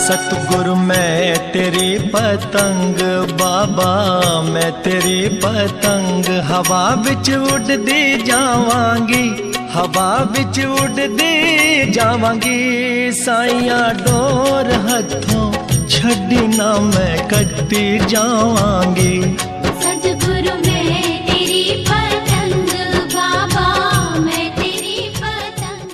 सतगुरु मैं तेरी पतंग बाबा, मैं तेरी पतंग हवा विच उड़दी जावांगी, हवा विच उड़दी जावांगी। साइया डोर हथों छड़ी ना मैं कटती जावांगी। सतगुरु मैं तेरी पतंग बाबा, मैं तेरी पतंग।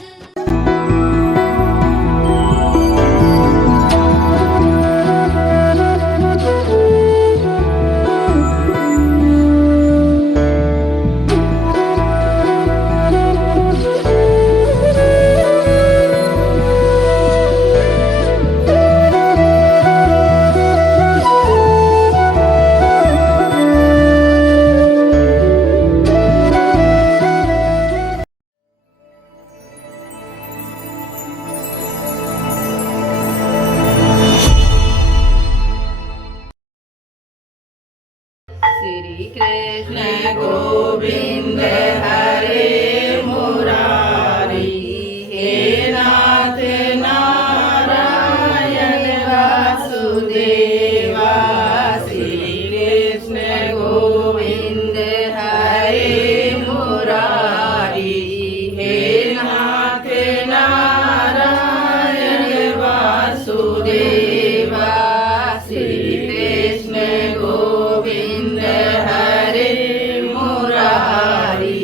श्री कृष्ण गोविंद हरे मुरारी, हे नाथ नारायण वासुदेवा। श्री कृष्ण गोविंद हरे मुरारी, हे नाथ नारायण वासुदेवा। श्री कृष्ण गोविंद हरे मुरारी,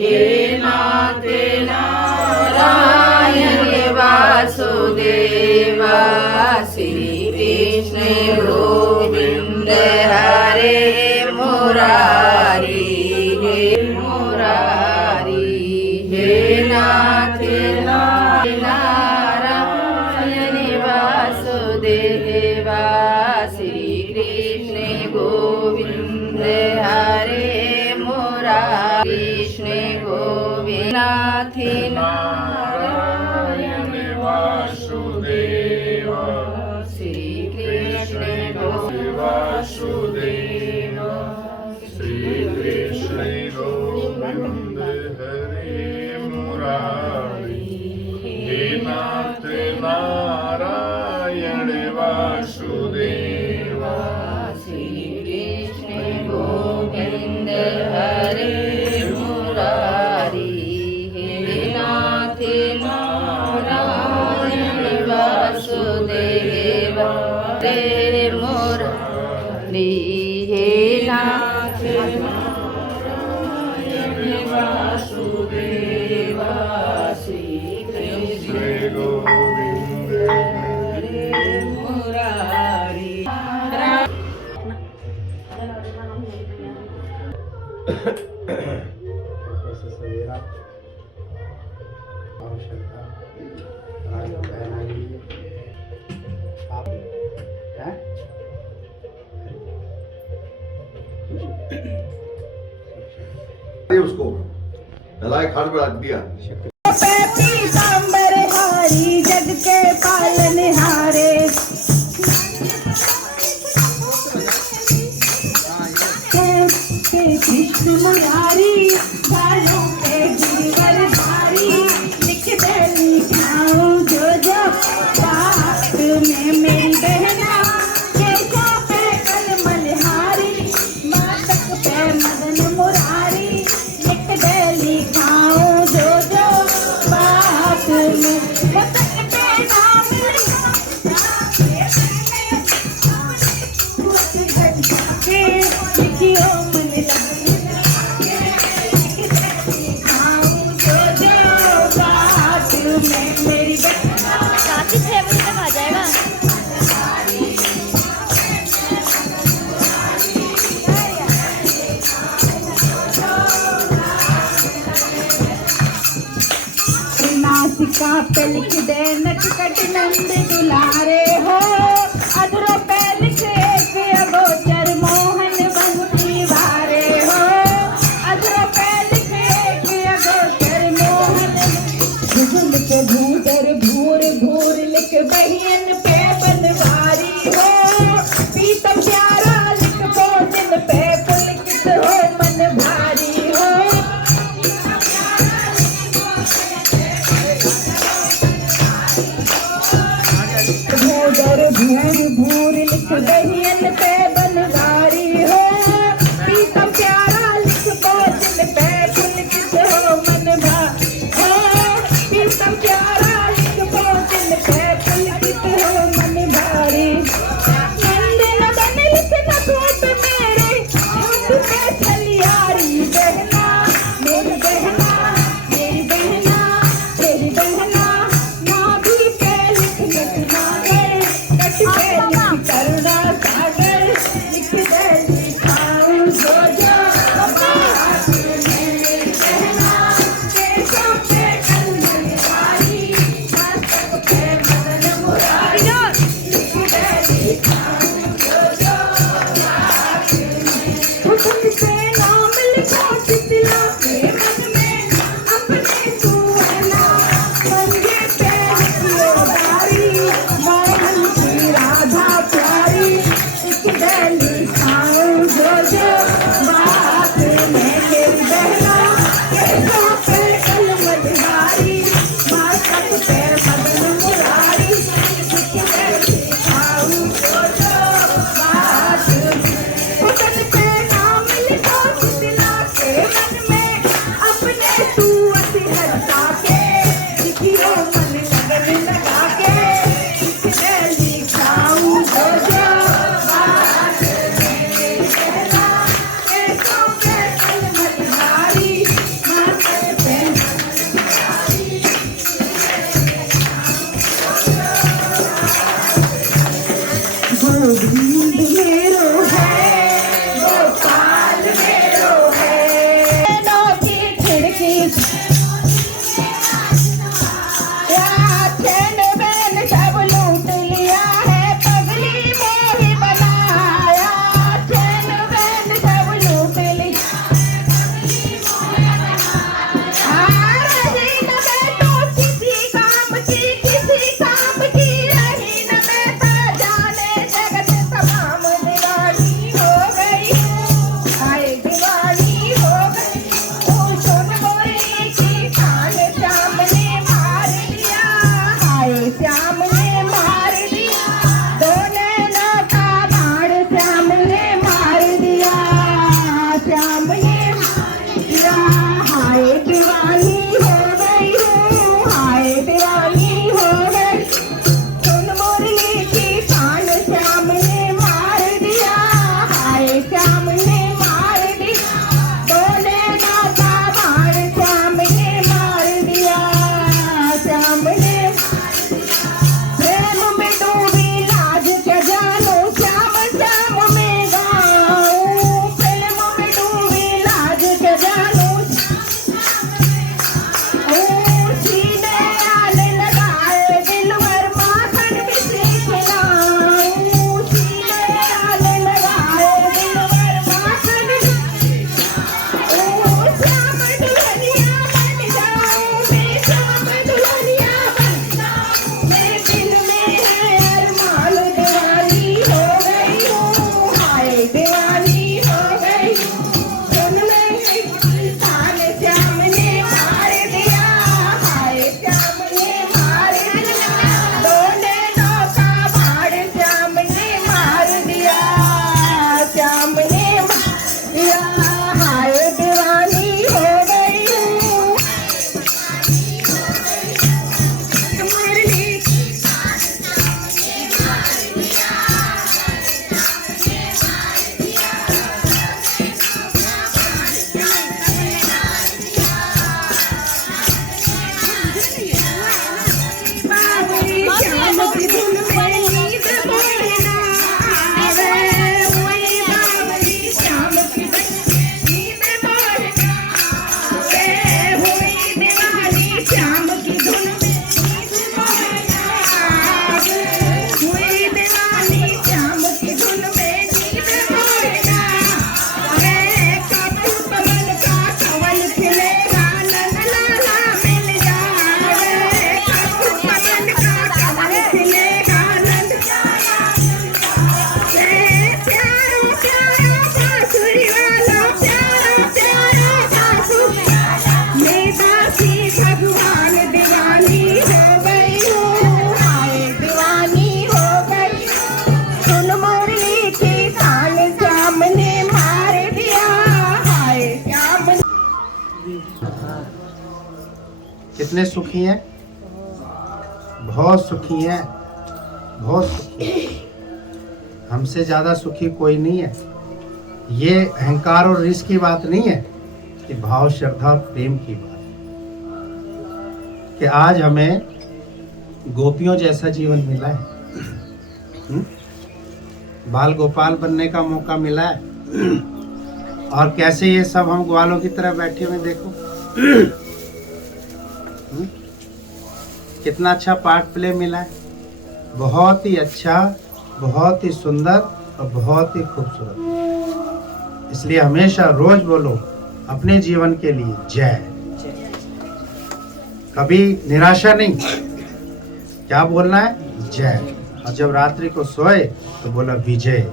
हे नाथ नारायण वासुदेवा। श्री कृष्ण गोविंद हरे मुरारी, हे मुरारी, हे नाथ नारायण वासुदेवा। श्री कृष्ण गोविंद हरे मुरारी, कृष्ण गोविंद नाथ नारायण वासुदेवा। श्री कृष्ण गोविंद वासुदेवा। श्री कृष्ण गोविंद हरे मुरारी, हे नाथ नारायण वासुदेवा। श्री कृष्ण गोविंद हरे मुरारी, हे नाथ नारायण वासुदेवा। रे मुरारी, हे नाथ नारायण वासुदेवा। श्री कृष्ण गोविंद हरे मुरारी। सवेरा आवश्यकता आप हैं उसको नलायक हाथ पे रख दिया। पीताम्बर हारी जग के पालनहारे, कृष्ण मुरारी बालों के गिरधारी। लिख दे लिखाऊं जो जो बात में मेरी बहना, केशों पे कलमलहारी, मातक पे मदन मुरारी। लिख दे लिखाऊं जो जो बात में वतन पे नाम लिखियो मन मेरी रात 6 बजे तक आ जाएगा। नासिका पे लिख दे नटखट नंद दुलारे हो, अधरों पे लिख एक अगोचर मोहन बंसी वारे हो। अधरों पे लिख एक अगोचर मोहन, झुंड के भूदर भूर भूर लिख बहियन पे बनवारी हो। पीतम प्यारा लिख बोतल पे पुलकित हो मन भारी हो। भूदर बेनियन पे बनवारी हो पीतम प्यारा लिख बोझन पे पुलकित हो मन भा हो पीतम प्यारा लिख बोझन पे पुलकित हो मन भारी नंदन बन लिख नकोट मेरे होठ पे छलियारी बहना मेरी बहना मेरी बहना तेरी बहना नाभि पे लिख नटना गए कट पे लिख करुणा सागर कितने सुखी हैं? बहुत सुखी हैं, बहुत सुखी हैं। हमसे ज़्यादा सुखी कोई नहीं है। ये अहंकार और रिस की बात नहीं है, कि भाव, श्रद्धा और प्रेम की बात है। कि आज हमें गोपियों जैसा जीवन मिला है, बाल गोपाल बनने का मौका मिला है। और कैसे ये सब हम ग्वालों की तरह बैठे हुए देखो। कितना अच्छा पार्ट प्ले मिला है, बहुत ही अच्छा, बहुत ही सुंदर और बहुत ही खूबसूरत। इसलिए हमेशा रोज बोलो अपने जीवन के लिए जय। कभी निराशा नहीं, क्या बोलना है? जय। और जब रात्रि को सोए तो बोला विजय।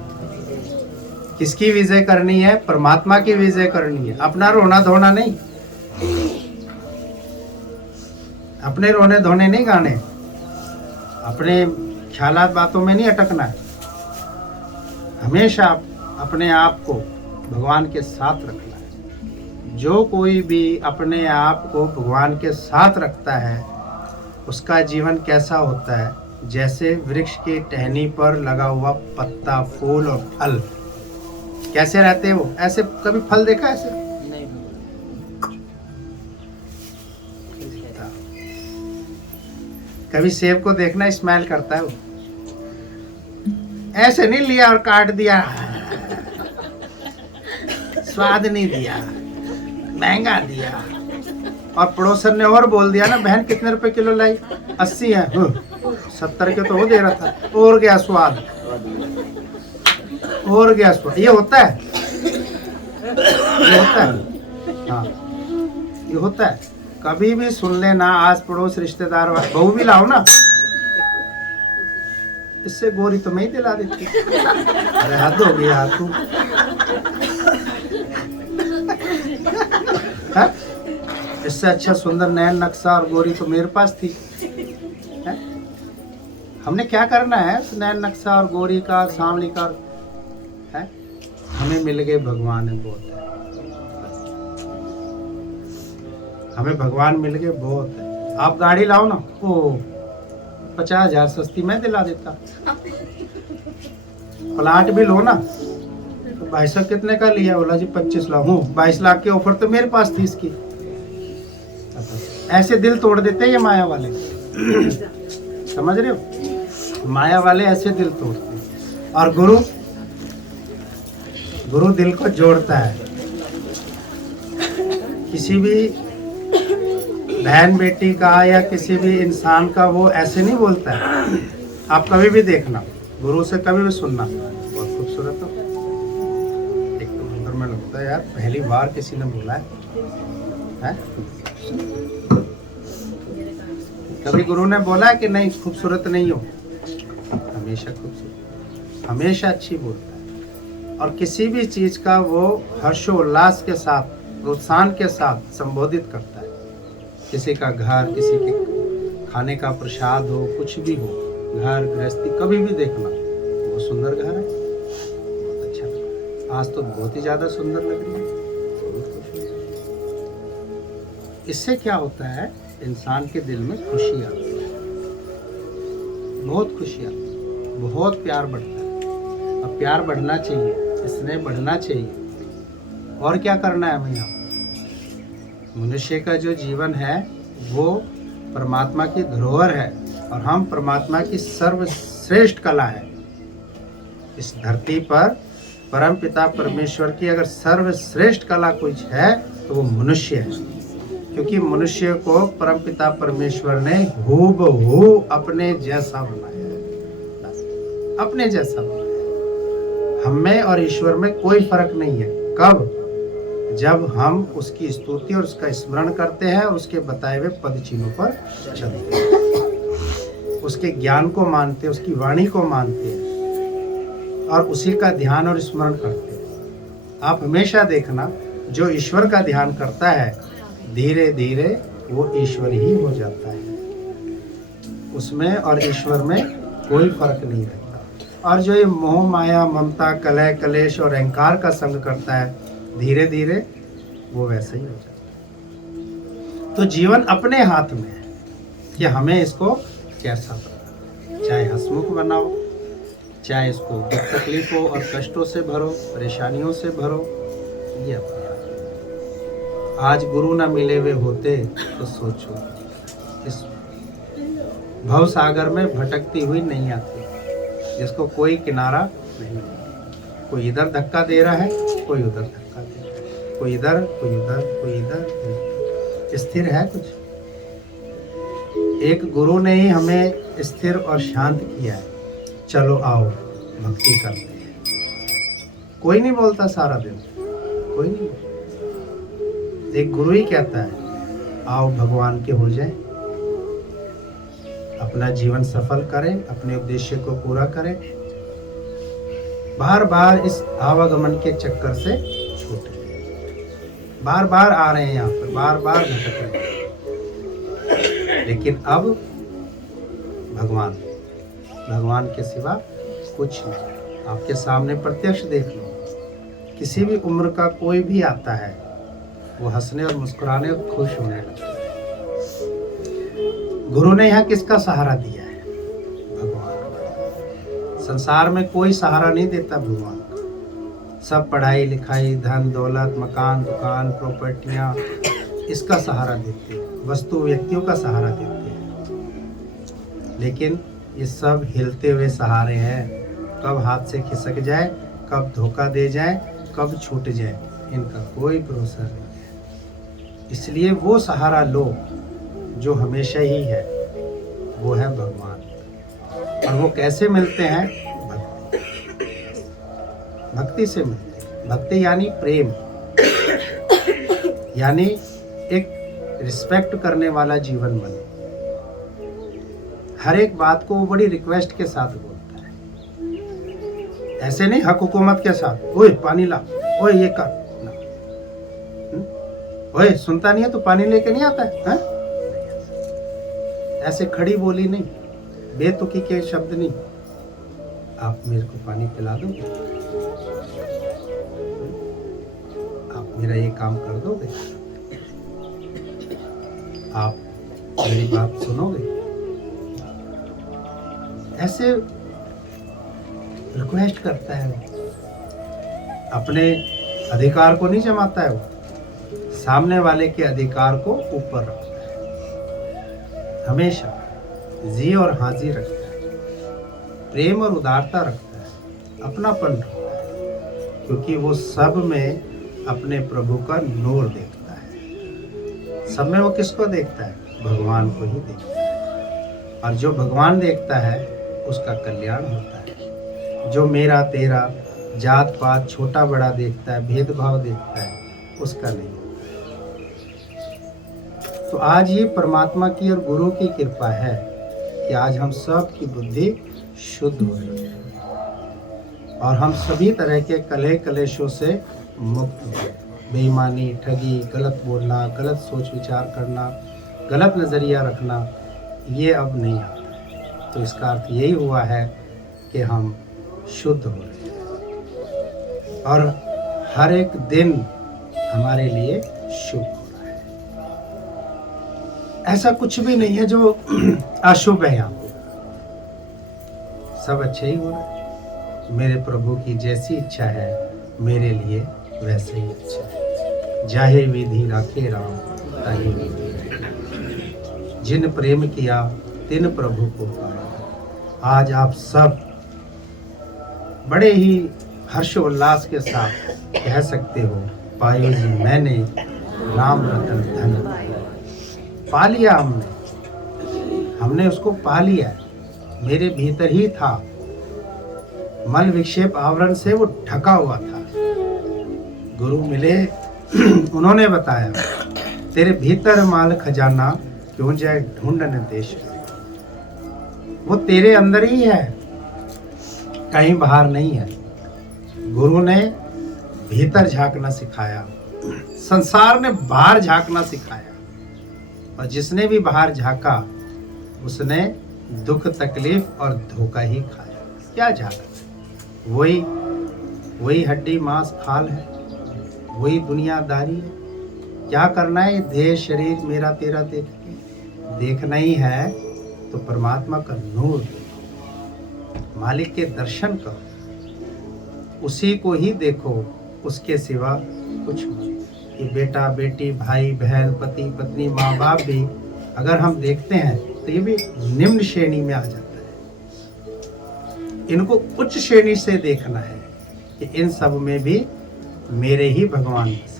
किसकी विजय करनी है? परमात्मा की विजय करनी है। अपना रोना धोना नहीं, अपने रोने धोने नहीं गाने, अपने ख्यालात बातों में नहीं अटकना है। हमेशा अपने आप को भगवान के साथ रखना है। जो कोई भी अपने आप को भगवान के साथ रखता है उसका जीवन कैसा होता है? जैसे वृक्ष की टहनी पर लगा हुआ पत्ता, फूल और फल। कैसे रहते हैं वो? ऐसे कभी फल देखा ऐसे? नहीं। कभी सेब को देखना, स्मेल करता है वो। ऐसे नहीं लिया और काट दिया, स्वाद नहीं दिया, महंगा दिया। और पड़ोसन ने और बोल दिया ना, बहन कितने रुपए किलो लाई? 80 है। 70 के तो वो दे रहा था। और गया स्वाद, और गया स्वाद। ये होता है, ये होता है। हाँ, ये होता है। कभी भी सुन लेना, आस पड़ोस रिश्तेदार, बहू भी लाओ ना, इससे गोरी तो मैं ही दिला देती। अरे हद हो गई यार तू। हाँ? इससे अच्छा सुंदर नयन नक्शा और गोरी तो मेरे पास थी। है? हमने क्या करना है उस नयन नक्शा और गोरी का, सांवली का? है? हमें मिल गए भगवान है, बहुत है। हमें भगवान मिल गए, बहुत है। आप गाड़ी लाओ ना, ओ 50,000 सस्ती मैं दिला देता। प्लाट भी लो ना, तो भाई साहब कितने का लिया? बोला जी 25 लाख। हूँ 22 लाख की ऑफर तो मेरे पास थी इसकी। ऐसे दिल तोड़ देते हैं ये माया वाले। समझ रहे हो? माया वाले ऐसे दिल तोड़ते हैं। और गुरु, गुरु दिल को जोड़ता है। किसी भी बहन बेटी का या किसी भी इंसान का वो ऐसे नहीं बोलता है। आप कभी भी देखना, गुरु से कभी भी सुनना, बहुत खूबसूरत हो। एकदम अंदर में लगता है यार पहली बार किसी ने बोला है? कभी गुरु ने बोला है कि नहीं खूबसूरत नहीं हो? हमेशा खूबसूरत, हमेशा अच्छी बोलता है। और किसी भी चीज का वो हर्षोल्लास के साथ, प्रोत्साहन के साथ संबोधित करता है। किसी का घर, किसी के खाने का प्रसाद हो, कुछ भी हो, घर गृहस्थी कभी भी देखना, बहुत सुंदर घर है, बहुत अच्छा। आज तो बहुत ही ज्यादा सुंदर लग रही है। इससे क्या होता है? इंसान के दिल में खुशी आती है, बहुत खुशी आती है, बहुत प्यार बढ़ता है। अब प्यार बढ़ना चाहिए, स्नेह बढ़ना चाहिए। और क्या करना है हमें? यहाँ मनुष्य का जो जीवन है वो परमात्मा की धरोहर है, और हम परमात्मा की सर्वश्रेष्ठ कला है। इस धरती पर परम पिता परमेश्वर की अगर सर्वश्रेष्ठ कला कुछ है तो वो मनुष्य है। क्योंकि मनुष्य को परम पिता परमेश्वर ने हूबहू अपने जैसा बनाया है, बस अपने जैसा बनाया है। हम में और ईश्वर में कोई फर्क नहीं है। कब? जब हम उसकी स्तुति और उसका स्मरण करते हैं, उसके बताए हुए पद चिन्हों पर चलते हैं, उसके ज्ञान को मानते हैं, उसकी वाणी को मानते हैं और उसी का ध्यान और स्मरण करते हैं। आप हमेशा देखना, जो ईश्वर का ध्यान करता है धीरे धीरे वो ईश्वर ही हो जाता है। उसमें और ईश्वर में कोई फर्क नहीं रहता। और जो ये मोह माया ममता कलह कलेश और अहंकार का संग करता है, धीरे धीरे वो वैसे ही हो जाता है। तो जीवन अपने हाथ में है कि हमें इसको कैसा बनाना। चाहे हंसमुख बनाओ, चाहे इसको दुख तकलीफों और कष्टों से भरो, परेशानियों से भरो, ये अपने हाथ में। आज गुरु ना मिले हुए होते तो सोचो, इस भव सागर में भटकती हुई नहीं आती, जिसको कोई किनारा नहीं। कोई इधर धक्का दे रहा है, कोई उधर धक्का दे रहा है, कोई इधर, कोई उधर, कोई इधर। स्थिर है कुछ? एक गुरु ने ही हमें स्थिर और शांत किया है। चलो आओ भक्ति करते हैं। कोई नहीं बोलता सारा दिन, कोई नहीं बोलता। एक गुरु ही कहता है आओ भगवान के हो जाए, अपना जीवन सफल करें, अपने उद्देश्य को पूरा करें, बार बार इस आवागमन के चक्कर से छूटे। बार बार आ रहे हैं यहाँ पर, बार बार भटक रहे हैं, लेकिन अब भगवान के सिवा कुछ नहीं। आपके सामने प्रत्यक्ष देख लो, किसी भी उम्र का कोई भी आता है, वो हंसने और मुस्कुराने और खुश होने लगता है। गुरु ने यहाँ किसका सहारा दिया है? भगवान। संसार में कोई सहारा नहीं देता भगवान का। सब पढ़ाई लिखाई, धन दौलत, मकान दुकान, प्रॉपर्टियां, इसका सहारा देते हैं, वस्तु व्यक्तियों का सहारा देते हैं। लेकिन ये सब हिलते हुए सहारे हैं, कब हाथ से खिसक जाए, कब धोखा दे जाए, कब छूट जाए, इनका कोई भरोसा नहीं है। इसलिए वो सहारा लो जो हमेशा ही है, वो है भगवान। और वो कैसे मिलते हैं? भक्ति से मिलते हैं। भक्ति यानी प्रेम, यानी एक रिस्पेक्ट करने वाला जीवन बने। हर एक बात को वो बड़ी रिक्वेस्ट के साथ बोलता है, ऐसे नहीं हक हुकूमत के साथ, ओए पानी ला, ओए ये कर, ओए सुनता नहीं है तो पानी लेके नहीं आता है? ऐसे खड़ी बोली नहीं, बेतुकी के शब्द नहीं। आप मेरे को पानी पिला दोगे? आप मेरा ये काम कर दोगे? आप मेरी बात सुनोगे? ऐसे रिक्वेस्ट करता है वो। अपने अधिकार को नहीं जमाता है वो, सामने वाले के अधिकार को ऊपर रखता है। हमेशा जी और हाजिर रखता है, प्रेम और उदारता रखता है, अपनापन रखता है, क्योंकि वो सब में अपने प्रभु का नूर देखता है। सब में वो किसको देखता है? भगवान को ही देखता है। और जो भगवान देखता है उसका कल्याण होता है। जो मेरा तेरा जात पात छोटा बड़ा देखता है, भेदभाव देखता है, उसका नहीं होता। तो आज ये परमात्मा की और गुरु की कृपा है कि आज हम सब की बुद्धि शुद्ध हो रही है और हम सभी तरह के कलह कलेशों से मुक्त हो। बेईमानी, ठगी, गलत बोलना, गलत सोच विचार करना, गलत नज़रिया रखना, ये अब नहीं आता है। तो इसका अर्थ यही हुआ है कि हम शुद्ध हो रहे हैं और हर एक दिन हमारे लिए शुभ हो रहा है। ऐसा कुछ भी नहीं है जो अशुभ है। यहाँ सब अच्छे ही हो रहा है। मेरे प्रभु की जैसी इच्छा है मेरे लिए वैसे ही अच्छा है। जाहे विधि राखे राम ताहि विधि रहे। जिन प्रेम किया तिन प्रभु को पाया। आज आप सब बड़े ही हर्षोल्लास के साथ कह सकते हो, पायो जी मैंने राम रतन धन पा लिया। हमने उसको पा लिया है। मेरे भीतर ही था, मल विक्षेप आवरण से वो ढका हुआ था। गुरु मिले, उन्होंने बताया तेरे भीतर माल खजाना क्यों जाए ढूंढने देश। वो तेरे अंदर ही है, कहीं बाहर नहीं है। गुरु ने भीतर झांकना सिखाया, संसार ने बाहर झांकना सिखाया। और जिसने भी बाहर झांका उसने दुख तकलीफ और धोखा ही खाया। क्या झांका? वही हड्डी मांस खाल है, वही दुनियादारी है। क्या करना है? ये देह शरीर मेरा तेरा देखना ही है तो परमात्मा का नूर देखो, मालिक के दर्शन करो, उसी को ही देखो, उसके सिवा कुछ नहीं। ये बेटा बेटी भाई बहन पति पत्नी माँ बाप भी अगर हम देखते हैं तो ये भी निम्न श्रेणी में आ जाता है। इनको उच्च श्रेणी से देखना है कि इन सब में भी मेरे ही भगवान बसे।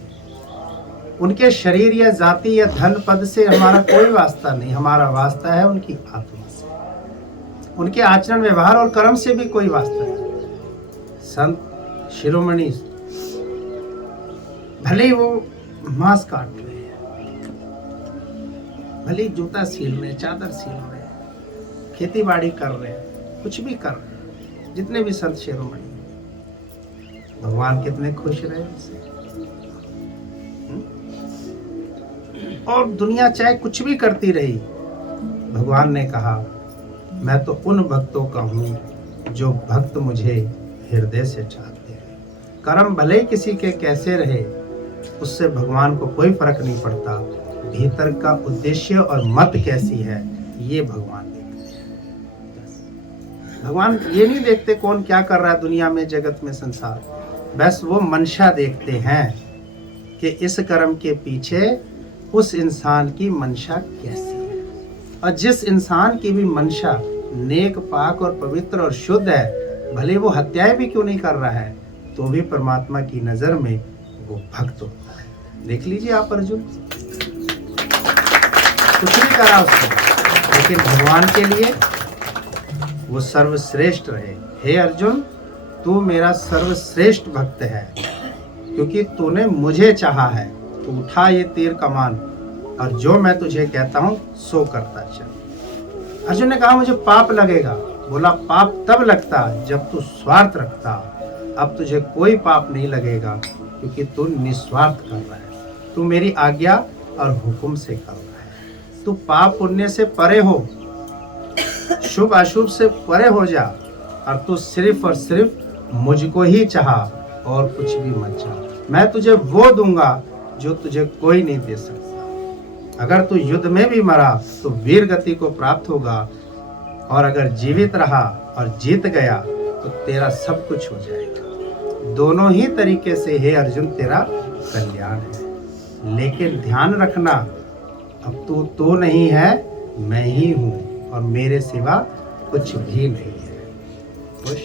उनके शरीर या जाति या धन पद से हमारा कोई वास्ता नहीं, हमारा वास्ता है उनकी आत्मा से। उनके आचरण व्यवहार और कर्म से भी कोई वास्ता नहीं। संत शिरोमणि भले ही वो मांस काट रहे हैं, भले ही जूता सील रहे हैं, चादर सील रहे हैं, खेती बाड़ी कर रहे हैं, कुछ भी कर रहे हैं, जितने भी संत शिरोमणि, भगवान कितने खुश रहे उससे। और दुनिया चाहे कुछ भी करती रही, भगवान ने कहा मैं तो उन भक्तों का हूं जो भक्त मुझे हृदय से चाहते हैं। कर्म भले ही किसी के कैसे रहे, उससे भगवान को कोई फर्क नहीं पड़ता। भीतर का उद्देश्य और मत कैसी है, ये भगवान देखते हैं। भगवान ये नहीं देखते कौन क्या कर रहा है दुनिया में, जगत में, संसार। बस वो मंशा देखते हैं कि इस कर्म के पीछे उस इंसान की मंशा कैसी है। और जिस इंसान की भी मंशा नेक पाक और पवित्र और शुद्ध है, भले वो हत्याएं भी क्यों नहीं कर रहा है, तो भी परमात्मा की नजर में वो भक्त होता है। देख लीजिए आप अर्जुन, कुछ नहीं करा उसने, लेकिन भगवान के लिए वो सर्वश्रेष्ठ रहे। हे अर्जुन, तू मेरा सर्वश्रेष्ठ भक्त है, क्योंकि तूने मुझे चाहा है। तू उठा ये तीर कमान और जो मैं तुझे कहता हूं सो करता चल। अर्जुन ने कहा मुझे पाप लगेगा। बोला पाप तब लगता जब तू स्वार्थ रखता, अब तुझे कोई पाप नहीं लगेगा, क्योंकि तू निस्वार्थ कर रहा है। तू मेरी आज्ञा और हुक्म से कर रहा है। तू पाप पुण्य से परे हो, शुभ अशुभ से परे हो जा, और तू सिर्फ और सिर्फ मुझको ही चाहा और कुछ भी मत चाह। मैं तुझे वो दूंगा जो तुझे कोई नहीं दे सकता। अगर तू युद्ध में भी मरा तो वीर गति को प्राप्त होगा, और अगर जीवित रहा और जीत गया तो तेरा सब कुछ हो जाएगा। दोनों ही तरीके से हे अर्जुन तेरा कल्याण है। लेकिन ध्यान रखना, अब तू नहीं है, मैं ही हूँ, और मेरे सिवा कुछ भी नहीं है। खुश।